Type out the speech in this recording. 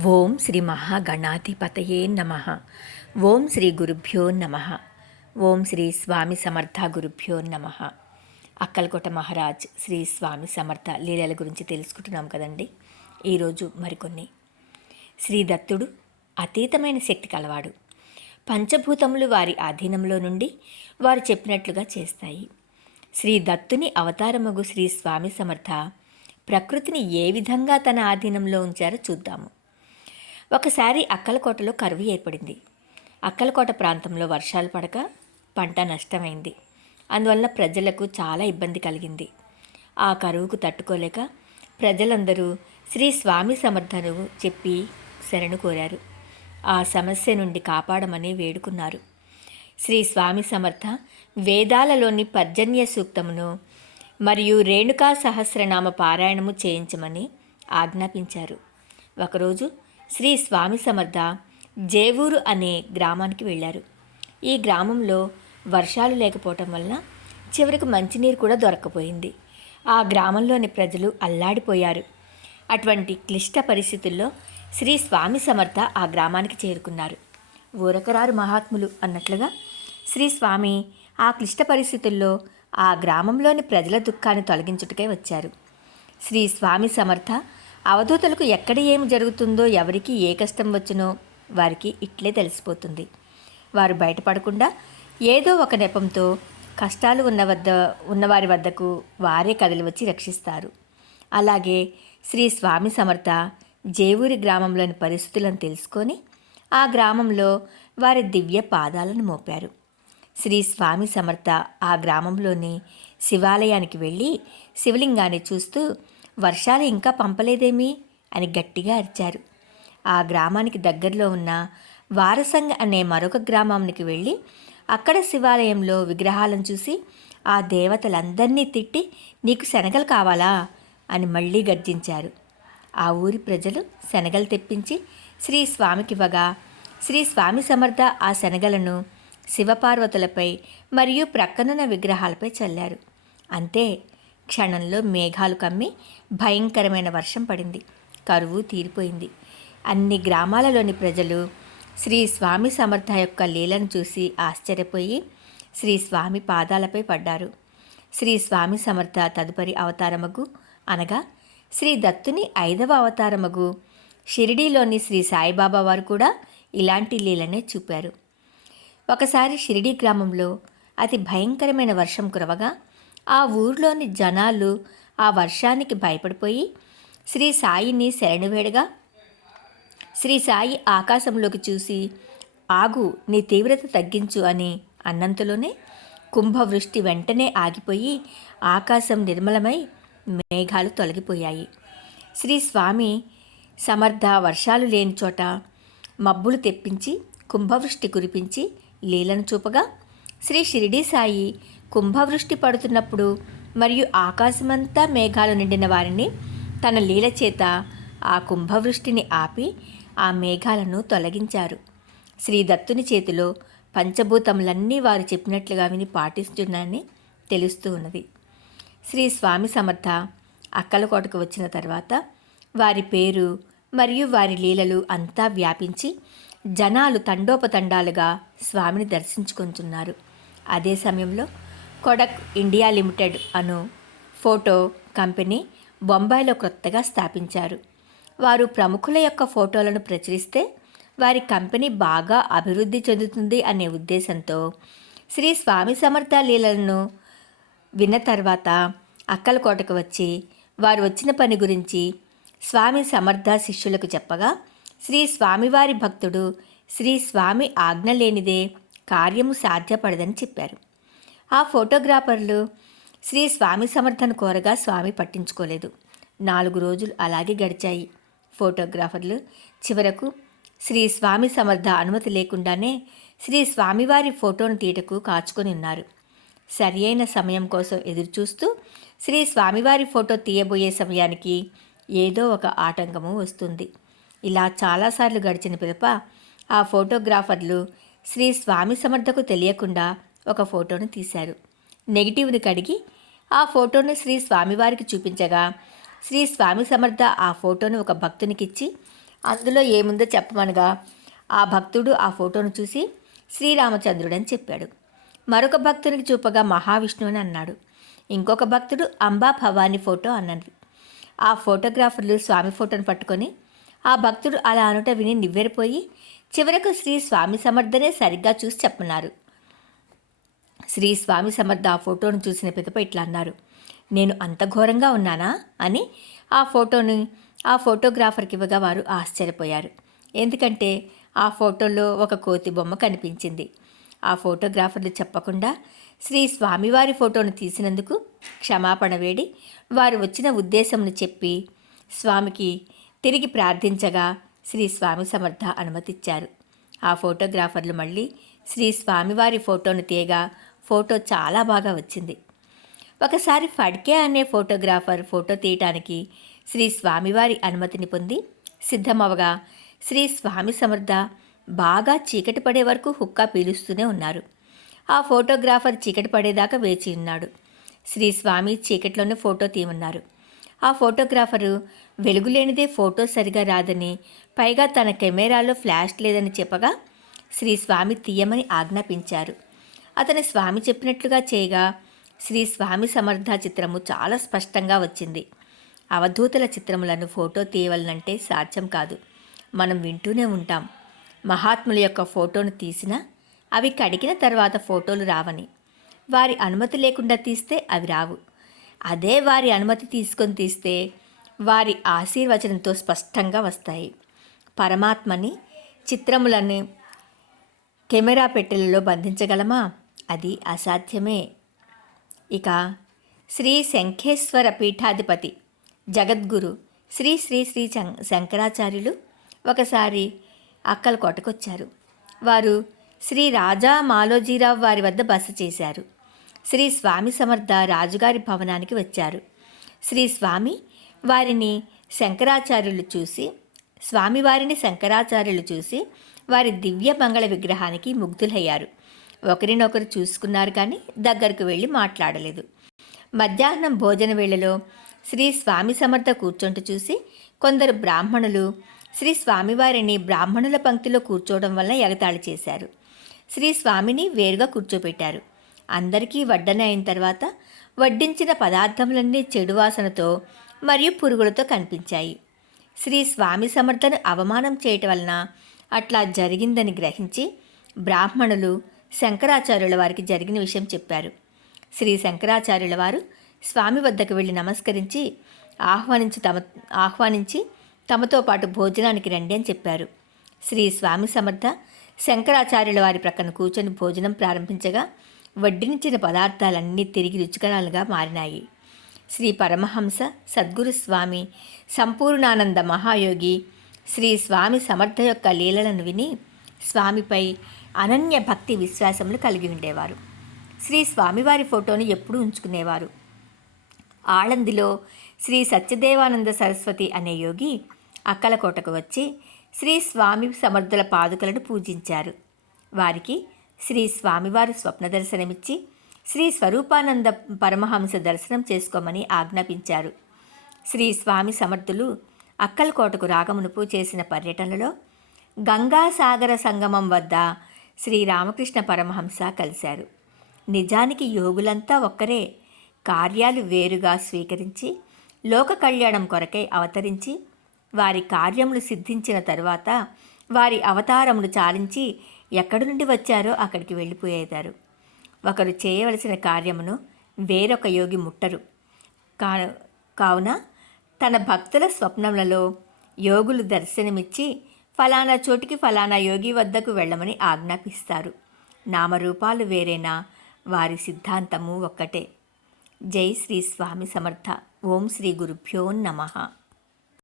ఓం శ్రీ మహాగణాధిపతయే నమ. ఓం శ్రీ గురుభ్యో నమ. ఓం శ్రీ స్వామి సమర్థ గురుభ్యో నమ. అక్కలకోట మహారాజ్ శ్రీ స్వామి సమర్థ లీలల గురించి తెలుసుకుంటున్నాం కదండి. ఈరోజు మరికొన్ని. శ్రీ దత్తుడు అతీతమైన శక్తి కలవాడు. పంచభూతములు వారి ఆధీనంలో నుండి వారు చెప్పినట్లుగా చేస్తాయి. శ్రీ దత్తుని అవతారమగు శ్రీ స్వామి సమర్థ ప్రకృతిని ఏ విధంగా తన ఆధీనంలో ఉంచారో చూద్దాము. ఒకసారి అక్కలకోటలో కరువు ఏర్పడింది. అక్కలకోట ప్రాంతంలో వర్షాలు పడక పంట నష్టమైంది. అందువల్ల ప్రజలకు చాలా ఇబ్బంది కలిగింది. ఆ కరువుకు తట్టుకోలేక ప్రజలందరూ శ్రీ స్వామి సమర్థను చెప్పి శరణు కోరారు. ఆ సమస్య నుండి కాపాడమని వేడుకున్నారు. శ్రీ స్వామి సమర్థ వేదాలలోని పర్జన్య సూక్తమును మరియు రేణుకా సహస్రనామ పారాయణము చేయించమని ఆజ్ఞాపించారు. ఒకరోజు శ్రీ స్వామి సమర్థ జేవూరు అనే గ్రామానికి వెళ్ళారు. ఈ గ్రామంలో వర్షాలు లేకపోవటం వలన చివరికి మంచినీరు కూడా దొరక్కపోయింది. ఆ గ్రామంలోని ప్రజలు అల్లాడిపోయారు. అటువంటి క్లిష్ట పరిస్థితుల్లో శ్రీ స్వామి సమర్థ ఆ గ్రామానికి చేరుకున్నారు. ఊరకరారు మహాత్ములు అన్నట్లుగా శ్రీ స్వామి ఆ క్లిష్ట పరిస్థితుల్లో ఆ గ్రామంలోని ప్రజల దుఃఖాన్ని తొలగించుటకై వచ్చారు. శ్రీ స్వామి సమర్థ అవధూతలకు ఎక్కడ ఏమి జరుగుతుందో, ఎవరికి ఏ కష్టం వచ్చునో వారికి ఇట్లే తెలిసిపోతుంది. వారు బయటపడకుండా ఏదో ఒక నెపంతో కష్టాలు ఉన్నవారి వద్దకు వారే కదిలి వచ్చి రక్షిస్తారు. అలాగే శ్రీ స్వామి సమర్థ జేవూరి గ్రామంలోని పరిస్థితులను తెలుసుకొని ఆ గ్రామంలో వారి దివ్య పాదాలను మోపారు. శ్రీ స్వామి సమర్థ ఆ గ్రామంలోని శివాలయానికి వెళ్ళి శివలింగాన్ని చూస్తూ వర్షాలు ఇంకా పంపలేదేమీ అని గట్టిగా అరిచారు. ఆ గ్రామానికి దగ్గరలో ఉన్న వారసంగ అనే మరొక గ్రామానికి వెళ్ళి అక్కడ శివాలయంలో విగ్రహాలను చూసి ఆ దేవతలందరినీ తిట్టి, నీకు శనగలు కావాలా అని మళ్ళీ గర్జించారు. ఆ ఊరి ప్రజలు శనగలు తెప్పించి శ్రీ స్వామికి ఇవ్వగా శ్రీ స్వామి సమర్థ ఆ శనగలను శివపార్వతులపై మరియు ప్రక్కనున్న విగ్రహాలపై చల్లారు. అంతే, క్షణంలో మేఘాలు కమ్మి భయంకరమైన వర్షం పడింది. కరువు తీరిపోయింది. అన్ని గ్రామాలలోని ప్రజలు శ్రీ స్వామి సమర్థ యొక్క లీలను చూసి ఆశ్చర్యపోయి శ్రీ స్వామి పాదాలపై పడ్డారు. శ్రీ స్వామి సమర్థ తదుపరి అవతారమగు అనగా శ్రీ దత్తుని 5వ అవతారమగు షిరిడీలోని శ్రీ సాయిబాబా వారు కూడా ఇలాంటి లీలనే చూపారు. ఒకసారి షిరిడీ గ్రామంలో అతి భయంకరమైన వర్షం కురవగా ఆ ఊర్లోని జనాలు ఆ వర్షానికి భయపడిపోయి శ్రీ సాయిని శరణువేడగా శ్రీ సాయి ఆకాశంలోకి చూసి, ఆగు, నీ తీవ్రత తగ్గించు అని అన్నంతలోనే కుంభవృష్టి వెంటనే ఆగిపోయి ఆకాశం నిర్మలమై మేఘాలు తొలగిపోయాయి. శ్రీ స్వామి సమర్థ వర్షాలు లేని చోట మబ్బులు తెప్పించి కుంభవృష్టి కురిపించి లీలను చూపగా శ్రీ షిరిడీ సాయి కుంభవృష్టి పడుతున్నప్పుడు మరియు ఆకాశమంతా మేఘాలు నిండిన వారిని తన లీల చేత ఆ కుంభవృష్టిని ఆపి ఆ మేఘాలను తొలగించారు. శ్రీ దత్తుని చేతిలో పంచభూతములన్నీ వారు చెప్పినట్లుగా విని పాటిస్తున్నాయని తెలుస్తూ ఉన్నది. శ్రీ స్వామి సమర్థ అక్కలకోటకు వచ్చిన తర్వాత వారి పేరు మరియు వారి లీలలు అంతా వ్యాపించి జనాలు తండోపతండాలుగా స్వామిని దర్శించుకుంటున్నారు. అదే సమయంలో కొడక్ ఇండియా లిమిటెడ్ అను ఫోటో కంపెనీ బొంబాయిలో కొత్తగా స్థాపించారు. వారు ప్రముఖుల యొక్క ఫోటోలను ప్రచురిస్తే వారి కంపెనీ బాగా అభివృద్ధి చెందుతుంది అనే ఉద్దేశంతో శ్రీ స్వామి సమర్థ లీలలను విన్న తర్వాత అక్కలకోటకు వచ్చి వారు వచ్చిన పని గురించి స్వామి సమర్థ శిష్యులకు చెప్పగా శ్రీ స్వామివారి భక్తుడు శ్రీ స్వామి ఆజ్ఞ లేనిదే కార్యము సాధ్యపడదని చెప్పారు. ఆ ఫోటోగ్రాఫర్లు శ్రీ స్వామి సమర్థను కోరగా స్వామి పట్టించుకోలేదు. 4 రోజులు అలాగే గడిచాయి. ఫోటోగ్రాఫర్లు చివరకు శ్రీ స్వామి సమర్థ అనుమతి లేకుండానే శ్రీ స్వామివారి ఫోటోను తీయటకు కాచుకొని ఉన్నారు. సరి అయిన సమయం కోసం ఎదురుచూస్తూ శ్రీ స్వామివారి ఫోటో తీయబోయే సమయానికి ఏదో ఒక ఆటంకము వస్తుంది. ఇలా చాలాసార్లు గడిచిన పిదప ఆ ఫోటోగ్రాఫర్లు శ్రీ స్వామి సమర్థకు తెలియకుండా ఒక ఫోటోను తీశారు. నెగిటివ్ని కడిగి ఆ ఫోటోను శ్రీ స్వామివారికి చూపించగా శ్రీ స్వామి సమర్థ ఆ ఫోటోను ఒక భక్తునికిచ్చి అందులో ఏముందో చెప్పమనగా ఆ భక్తుడు ఆ ఫోటోను చూసి శ్రీరామచంద్రుడని చెప్పాడు. మరొక భక్తునికి చూపగా మహావిష్ణువు అని అన్నాడు. ఇంకొక భక్తుడు అంబా భవాని ఫోటో అన్నది. ఆ ఫోటోగ్రాఫర్లు స్వామి ఫోటోను పట్టుకొని ఆ భక్తుడు అలా అనుట విని నివ్వెరపోయి చివరకు శ్రీ స్వామి సమర్థనే సరిగ్గా చూసి చెప్పన్నారు. శ్రీ స్వామి సమర్థ ఆ ఫోటోను చూసిన పిదప ఇట్లా అన్నారు, నేను అంత ఘోరంగా ఉన్నానా అని ఆ ఫోటోని ఆ ఫోటోగ్రాఫర్కి ఇవ్వగా వారు ఆశ్చర్యపోయారు. ఎందుకంటే ఆ ఫోటోలో ఒక కోతి బొమ్మ కనిపించింది. ఆ ఫోటోగ్రాఫర్లు చెప్పకుండా శ్రీ స్వామివారి ఫోటోను తీసినందుకు క్షమాపణ వేడి వారు వచ్చిన ఉద్దేశంను చెప్పి స్వామికి తిరిగి ప్రార్థించగా శ్రీ స్వామి సమర్థ అనుమతిచ్చారు. ఆ ఫోటోగ్రాఫర్లు మళ్ళీ శ్రీ స్వామివారి ఫోటోను తీయగా ఫోటో చాలా బాగా వచ్చింది. ఒకసారి ఫడ్కే అనే ఫోటోగ్రాఫర్ ఫోటో తీయటానికి శ్రీ స్వామివారి అనుమతిని పొంది సిద్ధమవగా శ్రీ స్వామి సమర్థ బాగా చీకటి పడే వరకు హుక్కా పీలుస్తూనే ఉన్నారు. ఆ ఫోటోగ్రాఫర్ చీకటి పడేదాకా వేచి ఉన్నాడు. శ్రీ స్వామి చీకటిలోనే ఫోటో తీయమన్నారు. ఆ ఫోటోగ్రాఫరు వెలుగులేనిదే ఫోటో సరిగా రాదని, పైగా తన కెమెరాలో ఫ్లాష్ లేదని చెప్పగా శ్రీ స్వామి తీయమని ఆజ్ఞాపించారు. అతని స్వామి చెప్పినట్లుగా చేయగా శ్రీ స్వామి సమర్థ చిత్రము చాలా స్పష్టంగా వచ్చింది. అవధూతల చిత్రములను ఫోటో తీయవలనంటే సాధ్యం కాదు. మనం వింటూనే ఉంటాం, మహాత్ముల యొక్క ఫోటోను తీసినా అవి కడిగిన తర్వాత ఫోటోలు రావని, వారి అనుమతి లేకుండా తీస్తే అవి రావు. అదే వారి అనుమతి తీసుకొని తీస్తే వారి ఆశీర్వచనంతో స్పష్టంగా వస్తాయి. పరమాత్మని చిత్రములను కెమెరా పెట్టెలలో బంధించగలమా? అది అసాధ్యమే. ఇక శ్రీ శంఖేశ్వర పీఠాధిపతి జగద్గురు శ్రీ శ్రీ శ్రీ శంకరాచార్యులు ఒకసారి అక్కలకోటకొచ్చారు. వారు శ్రీ రాజా మాలోజీరావు వారి వద్ద బస చేశారు. శ్రీ స్వామి సమర్థ రాజుగారి భవనానికి వచ్చారు. శ్రీ స్వామి వారిని శంకరాచార్యులు చూసి వారి దివ్య మంగళ విగ్రహానికి ముగ్ధులయ్యారు. ఒకరినొకరు చూసుకున్నారు కానీ దగ్గరకు వెళ్ళి మాట్లాడలేదు. మధ్యాహ్నం భోజన వేళలో శ్రీ స్వామి సమర్థ కూర్చొంటూ చూసి కొందరు బ్రాహ్మణులు శ్రీ స్వామివారిని బ్రాహ్మణుల పంక్తిలో కూర్చోవడం వల్ల ఎగతాళి చేశారు. శ్రీ స్వామిని వేరుగా కూర్చోబెట్టారు. అందరికీ వడ్డన అయిన తర్వాత వడ్డించిన పదార్థములన్నీ చెడు వాసనతో మరియు పురుగులతో కనిపించాయి. శ్రీ స్వామి సమర్థను అవమానం చేయటం వలన అట్లా జరిగిందని గ్రహించి బ్రాహ్మణులు శంకరాచార్యుల వారికి జరిగిన విషయం చెప్పారు. శ్రీ శంకరాచార్యుల వారు స్వామి వద్దకు వెళ్ళి నమస్కరించి ఆహ్వానించి తమతో పాటు భోజనానికి రండి అని చెప్పారు. శ్రీ స్వామి సమర్థ శంకరాచార్యుల వారి ప్రక్కన కూర్చొని భోజనం ప్రారంభించగా వడ్డించిన పదార్థాలన్నీ తిరిగి రుచికరాలుగా మారినాయి. శ్రీ పరమహంస సద్గురు స్వామి సంపూర్ణానంద మహాయోగి శ్రీ స్వామి సమర్థ యొక్క లీలలను విని స్వామిపై అనన్య భక్తి విశ్వాసములు కలిగి ఉండేవారు. శ్రీ స్వామివారి ఫోటోను ఎప్పుడూ ఉంచుకునేవారు. ఆళందిలో శ్రీ సత్యదేవానంద సరస్వతి అనే యోగి అక్కలకోటకు వచ్చి శ్రీ స్వామి సమర్థుల పాదుకలను పూజించారు. వారికి శ్రీ స్వామివారు స్వప్న దర్శనమిచ్చి శ్రీ స్వరూపానంద పరమహంస దర్శనం చేసుకోమని ఆజ్ఞాపించారు. శ్రీ స్వామి సమర్థులు అక్కలకోటకు రాగమునుపు చేసిన పర్యటనలో గంగాసాగర సంగమం వద్ద శ్రీ రామకృష్ణ పరమహంస కలిశారు. నిజానికి యోగులంతా ఒక్కరే, కార్యాలు వేరుగా స్వీకరించి లోక కళ్యాణం కొరకై అవతరించి వారి కార్యములు సిద్ధించిన తరువాత వారి అవతారములు చాలించి ఎక్కడి నుండి వచ్చారో అక్కడికి వెళ్ళిపోయేదారు. ఒకరు చేయవలసిన కార్యమును వేరొక యోగి ముట్టరు. కావున తన భక్తుల స్వప్నములలో యోగులు దర్శనమిచ్చి ఫలానా చోటికి ఫలానా యోగి వద్దకు వెళ్ళమని ఆజ్ఞాపిస్తారు. నామరూపాలు వేరేనా, వారి సిద్ధాంతము ఒక్కటే. జై శ్రీ స్వామి సమర్థ. ఓం శ్రీ గురుభ్యో నమః.